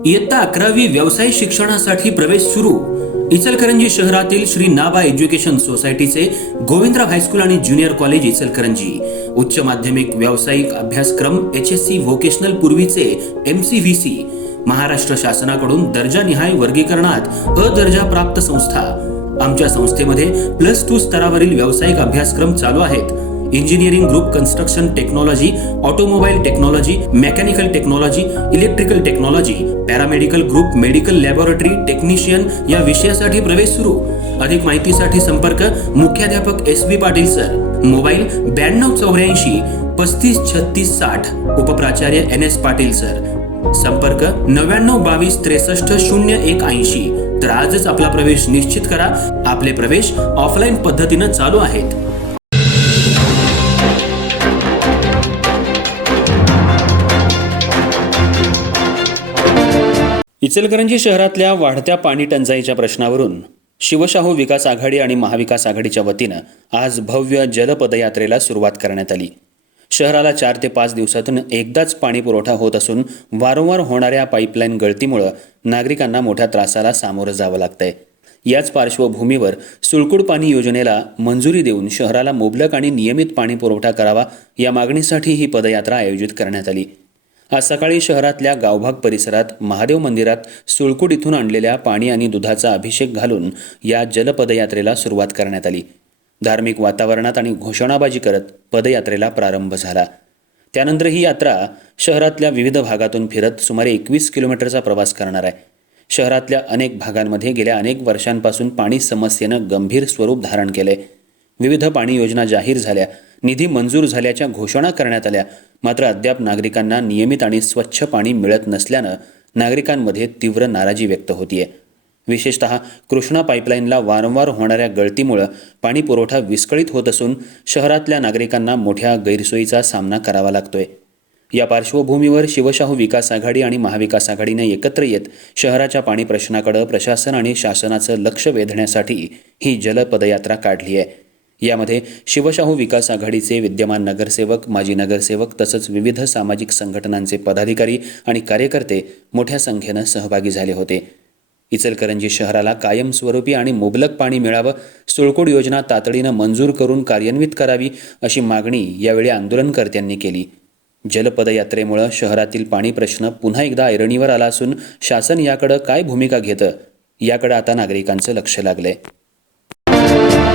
इयत्ता 11वी व्यावसायिक शिक्षणासाठी प्रवेश सुरू. इचलकरंजी शहरातील श्री नाबा एज्युकेशन सोसायटीचे गोविंदराव हायस्कूल आणि ज्युनियर कॉलेज इचलकरंजी उच्च माध्यमिक व्यावसायिक अभ्यासक्रम HSC व्होकेशनल पूर्वीचे MCVC महाराष्ट्र शासनाकडून दर्जानिहाय वर्गीकरणात अ दर्जा प्राप्त संस्था. आमच्या संस्थेमध्ये +2 स्तरावरील व्यावसायिक अभ्यासक्रम चालू आहेत. Engineering group construction technology, automobile technology, mechanical technology, electrical technology, paramedical group, medical laboratory technician या विषयासाठी प्रवेश सुरू. अधिक माहितीसाठी संपर्क मुख्याध्यापक SB Patil sir. Mobile 9284 35 36 60. उपप्राचार्य NS Patil sir. संपर्क 99 22 63 0180. तर आजच आपला प्रवेश निश्चित करा. आपले प्रवेश ऑफलाईन पद्धतीने चालू आहेत. इचलकरंजी शहरातल्या वाढत्या पाणी टंचाईच्या प्रश्नावरून शिवशाहू विकास आघाडी आणि महाविकास आघाडीच्या वतीनं आज भव्य जलपदयात्रेला सुरुवात करण्यात आली. शहराला 4 ते 5 दिवसातून एकदाच पाणी पुरवठा होत असून वारंवार होणाऱ्या पाईपलाईन गळतीमुळे नागरिकांना मोठ्या त्रासाला सामोरं जावं लागतंय. याच पार्श्वभूमीवर सुळकुड पाणी योजनेला मंजुरी देऊन शहराला मुबलक आणि नियमित पाणी पुरवठा करावा या मागणीसाठी ही पदयात्रा आयोजित करण्यात आली. आज सकाळी शहरातल्या गावभाग परिसरात महादेव मंदिरात सुळकुड इथून आणलेल्या पाणी आणि दुधाचा अभिषेक घालून या जलपदयात्रेला सुरुवात करण्यात आली. धार्मिक वातावरणात आणि घोषणाबाजी करत पदयात्रेला प्रारंभ झाला. त्यानंतर ही यात्रा शहरातल्या विविध भागातून फिरत सुमारे 21 किलोमीटरचा प्रवास करणार आहे. शहरातल्या अनेक भागांमध्ये गेल्या अनेक वर्षांपासून पाणी समस्येनं गंभीर स्वरूप धारण केले. विविध पाणी योजना जाहीर झाल्या, निधी मंजूर झाल्याच्या घोषणा करण्यात आल्या, मात्र अद्याप नागरिकांना नियमित आणि स्वच्छ पाणी मिळत नसल्यानं नागरिकांमध्ये तीव्र नाराजी व्यक्त होतीये. विशेषतः कृष्णा पाईपलाईनला वारंवार होणाऱ्या गळतीमुळे पाणी पुरवठा विस्कळीत होत असून शहरातल्या नागरिकांना मोठ्या गैरसोयीचा सामना करावा लागतोय. या पार्श्वभूमीवर शिवशाहू विकास आघाडी आणि महाविकास आघाडीने एकत्र येत शहराच्या पाणी प्रश्नाकडे प्रशासन आणि शासनाचं लक्ष वेधण्यासाठी ही जलपदयात्रा काढली आहे. यामध्ये शिवशाहू विकास आघाडीचे विद्यमान नगरसेवक, माजी नगरसेवक तसंच विविध सामाजिक संघटनांचे पदाधिकारी आणि कार्यकर्ते मोठ्या संख्येनं सहभागी झाले होते. इचलकरंजी शहराला कायमस्वरूपी आणि मुबलक पाणी मिळावं, सुळकुड योजना तातडीनं मंजूर करून कार्यान्वित करावी अशी मागणी यावेळी आंदोलनकर्त्यांनी केली. जलपदयात्रेमुळे शहरातील पाणी प्रश्न पुन्हा एकदा ऐरणीवर आला असून शासन याकडे काय भूमिका घेतं याकडे आता नागरिकांचं लक्ष लागलंय.